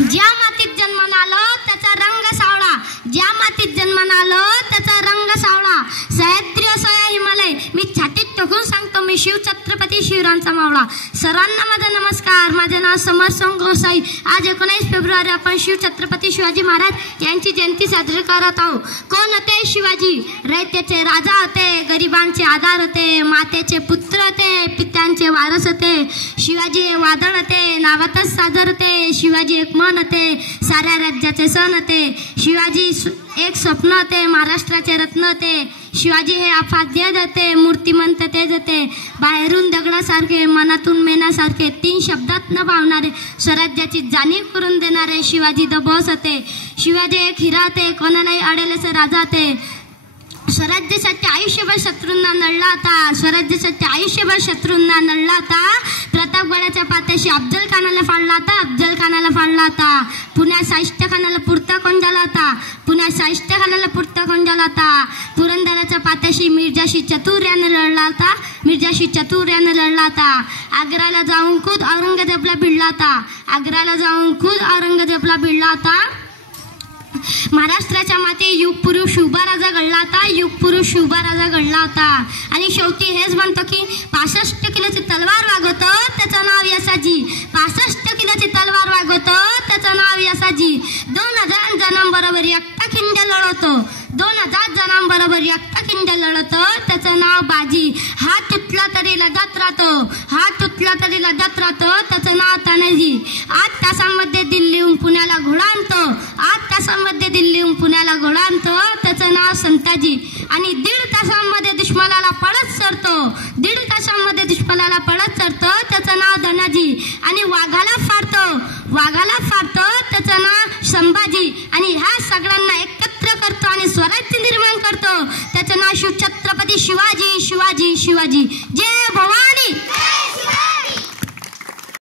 ज्या मातीत जन्माला आलं त्याचा रंग सावळा, ज्या मातीत जन्माला आलं त्याचा रंग सावळा. सह्याद्री असो या हिमालय, मी छातीत ठोकून सांगतो मी शिवछत्रपती शिवरायांचा मावळा. सर्वांना माझा नमस्कार. माझे नाव समर सोंगोसाई. आज 19 फेब्रुवारी आपण शिवछत्रपती शिवाजी महाराज यांची जयंती साजरी करत आहोत. कोण होते शिवाजी? रयतेचे राजा होते, गरिबांचे आधार होते, मातेचे पुत्र होते, पित्यांचे वारस होते. शिवाजी हे वादळ होते, नावातच सादर होते. शिवाजी एक मन होते, साऱ्या राज्याचे सण होते. शिवाजी एक स्वप्न होते, महाराष्ट्राचे रत्न होते. शिवाजी हे अफाद्य होते, मूर्तिमंत तेज होते. बाहेरून दगडासारखे, मनातून मेणासारखे, 3 शब्दात न भावणारे, स्वराज्याची जाणीव करून देणारे शिवाजी द बॉस होते. शिवाजी एक हिरा होते, कोणालाही अडेल असे राजा होते. स्वराज्यासाठी आयुष्यभर शत्रूंना नडला होता, स्वराज्यासाठी आयुष्यभर शत्रूंना नडला होता. प्रतापगडाच्या पात्याशी अफजल खानाला फाडला होता, अफजल खानाला फाडला होता. पुण्यात शाहिस्ते खानाला पुरता कोंजाला होता, पुण्यात शाहिस्ते खानाला पुरता कोंजाला होता. पुरंदराच्या पात्याशी मिर्जाशी चतुर यानं लढला होता, मिर्जाशी चतुर यानं लढला होता. आग्र्याला जाऊन खुद औरंगजेबला भिडला होता, आग्र्याला जाऊन खुद औरंगजेबला भिडला होता. महाराष्ट्राच्या माते युग पुरुष उभा राजा घडला होता, युग पुरुष उभा राजा घडला होता. आणि शेवटी हेच म्हणतो की 65 किलोची तलवार वागवतो त्याचं नाव यसाजी, 65 किलोची तलवार वागवतो त्याचं नाव यसाजी. 2000 जणांबरोबर एकटा खिंड लढवतो, 2000 जणांबरोबर एकटा खिंड लढवतो त्याचं नाव बाजी. हात तुटला तरी लढत राहतो, हात तुटला तरी लढत राहतो त्याचं नाव तानाजी. 8 तासांमध्ये दिल्लीहून पुण्याला घोडा आणतो, 8 तासांमध्ये दिल्लीहून पुण्याला घोडा आणतो त्याचं नाव संताजी. आणि 1.5 तासांमध्ये दुश्मनाला पळत सरतो, 1.5 तासांमध्ये दुश्मनाला पळत सरतो त्याचं नाव धनाजी. आणि वाघाला फाडतो, वाघाला फाडतो त्याचं नाव संभाजी. आणि ह्या सगळ्यांना एकत्र करतो आणि स्वराज्य निर्माण करतो त्याचं नाव शिवछत्रपती शिवाजी, शिवाजी, शिवाजी. जय भवानी.